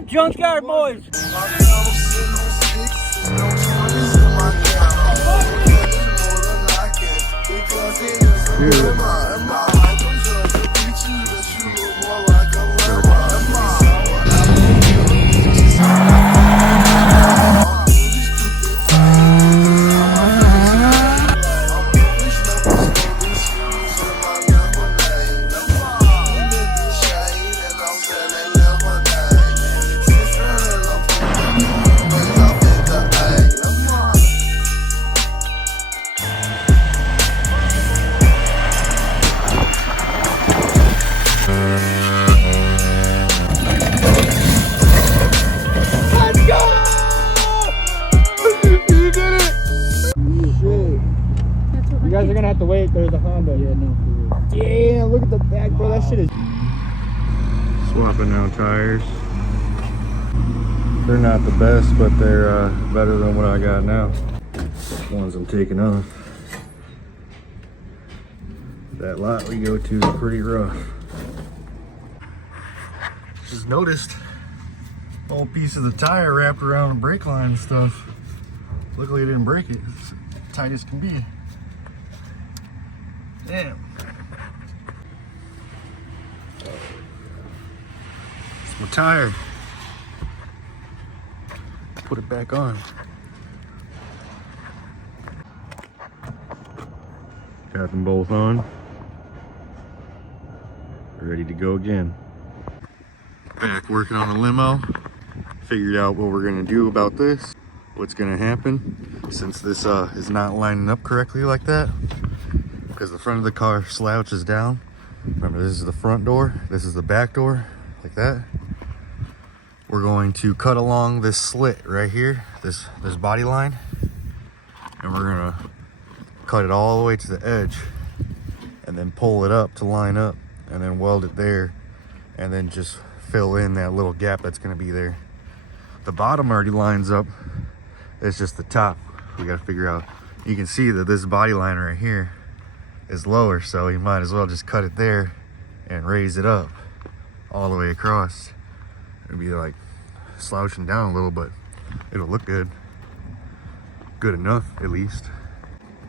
on, Junkyard boys. You guys are gonna have to wait. There's a Honda. Yeah, no. Damn, look at the back, bro. That shit is. Swapping out tires. They're not the best, but they're better than what I got now. Ones I'm taking off. That lot we go to is pretty rough. Just noticed a whole piece of the tire wrapped around the brake line and stuff. Luckily, it didn't break it. It's tight as can be. Damn. It's my tire. Put it back on. Got them both on. Ready to go again. Back working on the limo. Figured out what we're gonna do about this. What's gonna happen since this is not lining up correctly like that. Because the front of the car slouches down. Remember, this is the front door, this is the back door, like that. We're going to cut along this slit right here, this body line, and we're gonna cut it all the way to the edge and then pull it up to line up and then weld it there and then just fill in that little gap that's gonna be there. The bottom already lines up, it's just the top we gotta figure out. You can see that this body line right here is lower, so you might as well just cut it there and raise it up all the way across. It'll be like slouching down a little, but it'll look good enough at least.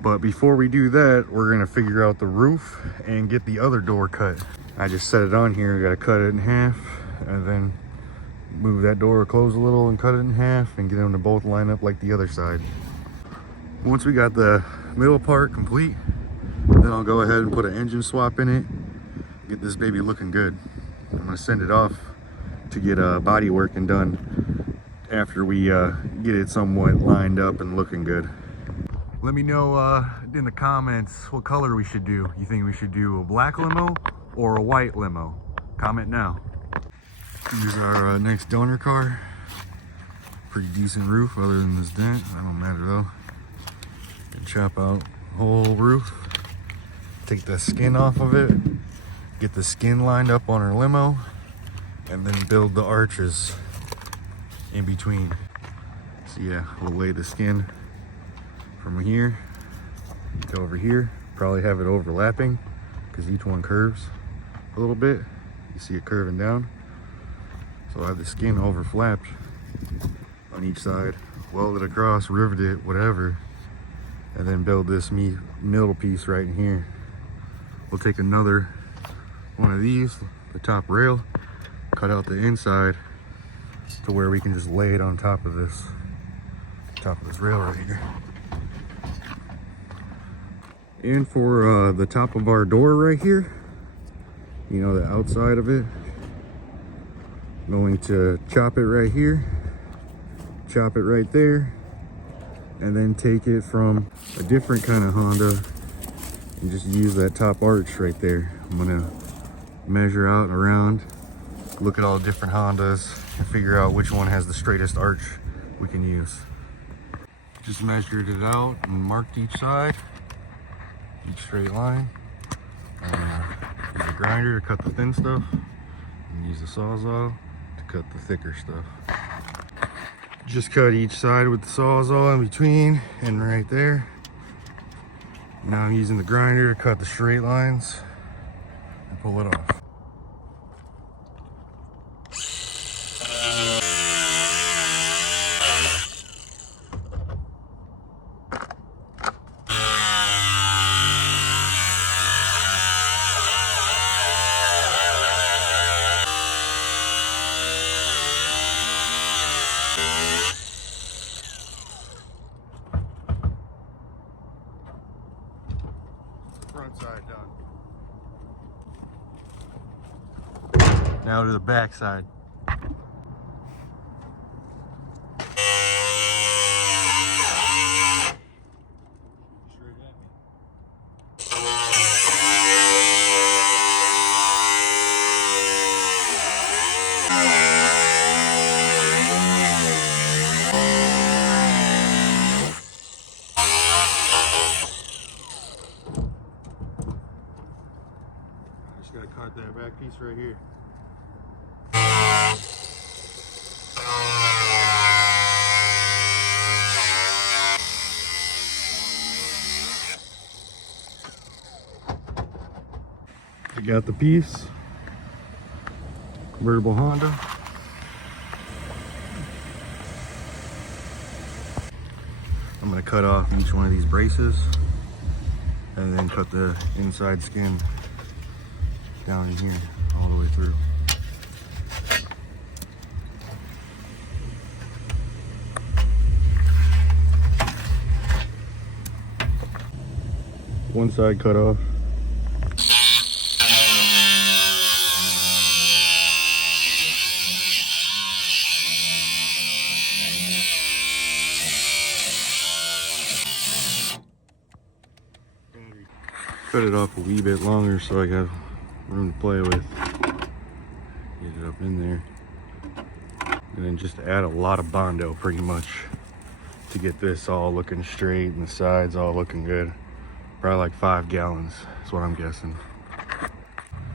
But before we do that, we're gonna figure out the roof and get the other door cut. I just set it on here, gotta cut it in half and then move that door close a little and cut it in half and get them to both line up like the other side. Once we got the middle part complete, then I'll go ahead and put an engine swap in it, get this baby looking good. I'm gonna send it off to get body working done after we get it somewhat lined up and looking good. Let me know in the comments what color we should do. You think we should do a black limo or a white limo? Comment now. Here's our next donor car. Pretty decent roof other than this dent. That don't matter though. And chop out the whole roof. Take the skin off of it. Get the skin lined up on our limo. And then build the arches in between. So yeah, we'll lay the skin from here to over here. Probably have it overlapping because each one curves a little bit. You see it curving down. So I have the skin overflapped on each side, weld it across, rivet it, whatever, and then build this middle piece right in here. We'll take another one of these, the top rail, cut out the inside to where we can just lay it on top of this rail right here. And for the top of our door right here, you know, the outside of it, I'm going to chop it right here, chop it right there, and then take it from a different kind of Honda and just use that top arch right there. I'm gonna measure out and around, look at all the different Hondas and figure out which one has the straightest arch we can use. Just measured it out and marked each side, each straight line. Use a grinder to cut the thin stuff and use the Sawzall to cut the thicker stuff. Just cut each side with the Sawzall in between and right there. Now I'm using the grinder to cut the straight lines and pull it off. Now to the back side. Just gotta cut that back piece right here. I got the piece. Convertible Honda. I'm gonna cut off each one of these braces and then cut the inside skin down in here all the way through. One side cut off. Cut it off a wee bit longer so I have room to play with. Get it up in there. And then just add a lot of Bondo pretty much to get this all looking straight and the sides all looking good. Probably like 5 gallons is what I'm guessing.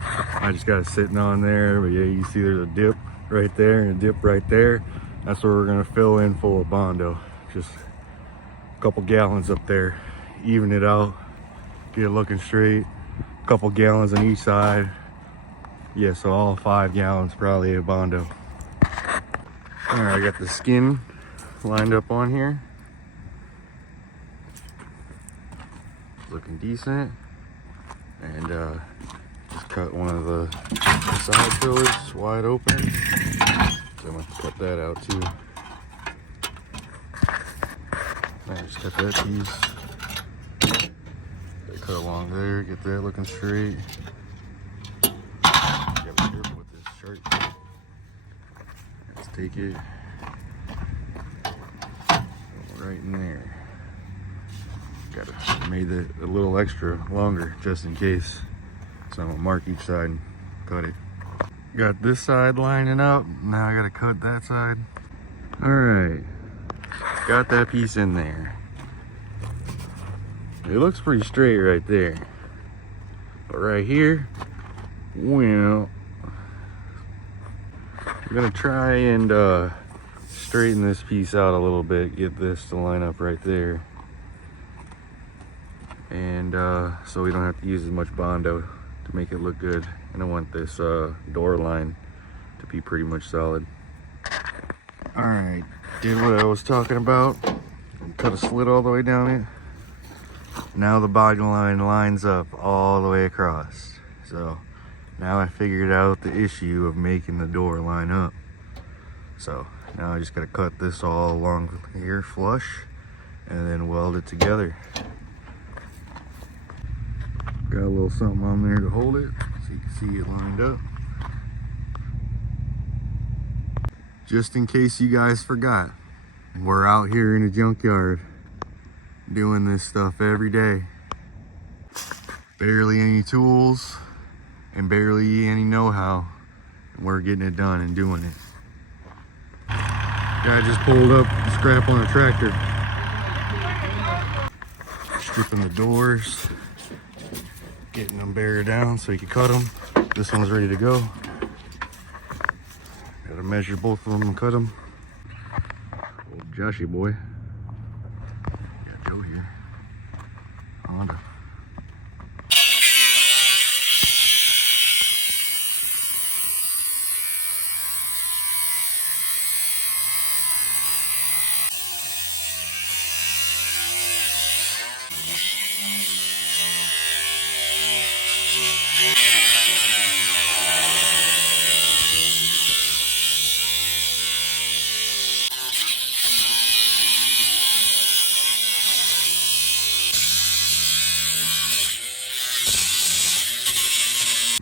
I just got it sitting on there, but yeah, you see there's a dip right there and a dip right there. That's where we're gonna fill in full of Bondo. Just a couple gallons up there, even it out. Get it looking straight, a couple gallons on each side. Yeah, so all 5 gallons probably of Bondo. All right, I got the skin lined up on here. Looking decent. And just cut one of the side pillars wide open. So I'm gonna cut that out too. I just cut that piece. Cut along there, get that looking straight. Gotta be careful with this shirt. Let's take it right in there. Gotta made it a little extra longer just in case. So I'm gonna mark each side and cut it. Got this side lining up. Now I gotta cut that side. All right, got that piece in there. It looks pretty straight right there. But right here, well, I'm gonna try and straighten this piece out a little bit, get this to line up right there. And so we don't have to use as much Bondo to make it look good. And I want this door line to be pretty much solid. All right, did what I was talking about. Cut a slit all the way down it. Now the body line lines up all the way across. So now I figured out the issue of making the door line up. So now I just gotta cut this all along here flush and then weld it together. Got a little something on there to hold it so you can see it lined up. Just in case you guys forgot, we're out here in a junkyard doing this stuff every day. Barely any tools and barely any know-how. We're getting it done and doing it. Guy just pulled up scrap on a tractor. Stripping the doors, getting them buried down so he can cut them. This one's ready to go. Gotta measure both of them and cut them. Old Joshy boy. Got Joe here. Honda.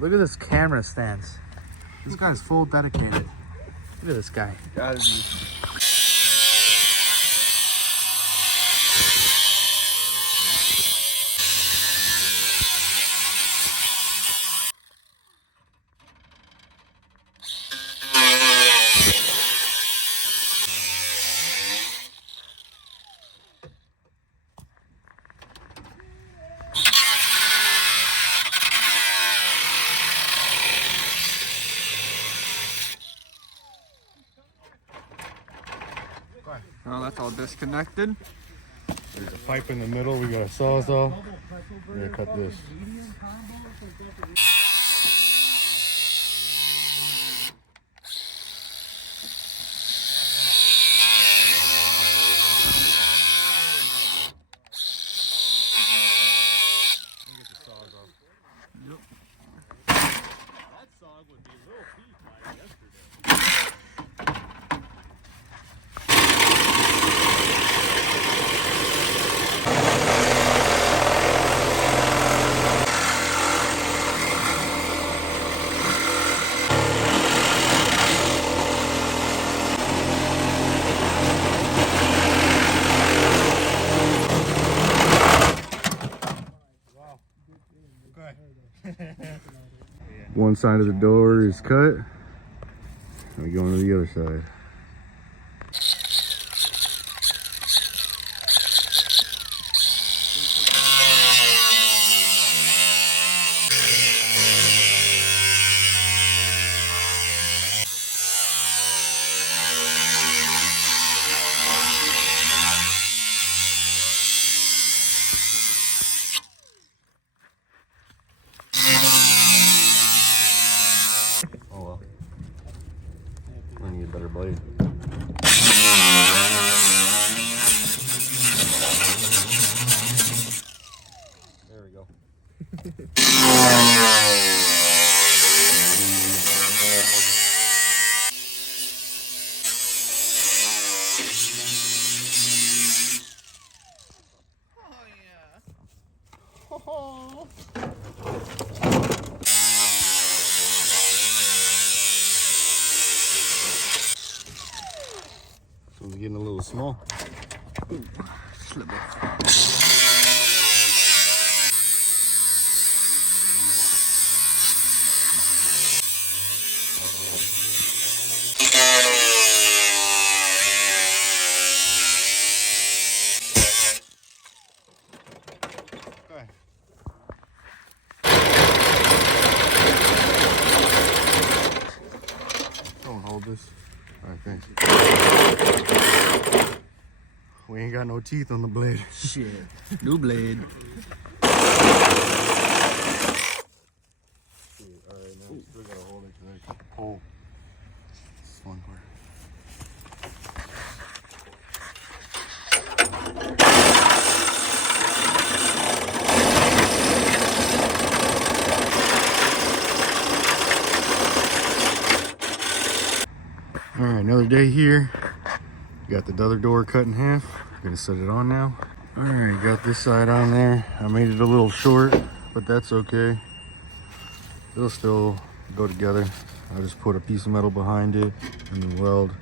Look at this camera stance. This guy's full dedicated. Look at this guy. Gotta be. Oh, that's all disconnected. There's a pipe in the middle. We got a sawzall. We're gonna cut this. One side of the door is cut. We're going to the other side. Oh well. I need a better blade. There we go. Oh yeah. Oh. It's getting a little small. Ooh, slip it. Okay. Don't hold this. Alright, thanks. We ain't got no teeth on the blade. Shit. New blade. Alright, now still gotta hold it because I can pull this one part. Alright, another day here. Got the other door cut in half. Gonna set it on now. Alright, got this side on there. I made it a little short, but that's okay. It'll still go together. I just put a piece of metal behind it and then weld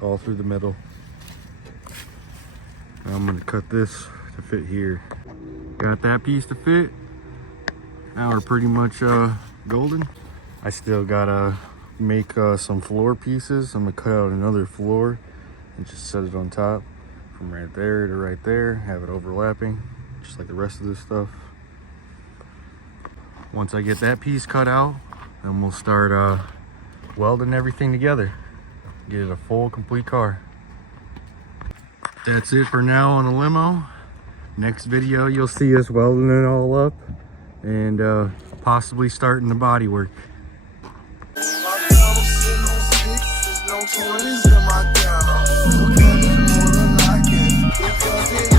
all through the middle. Now I'm gonna cut this to fit here. Got that piece to fit. Now we're pretty much golden. I still gotta make some floor pieces. I'm gonna cut out another floor and just set it on top from right there to right there, have it overlapping just like the rest of this stuff. Once I get that piece cut out, then we'll start welding everything together, get it a full complete car. That's it for now on the limo. Next video you'll see us welding it all up and possibly starting the body work. No 20s in my gown. Look at it more than I can. Because it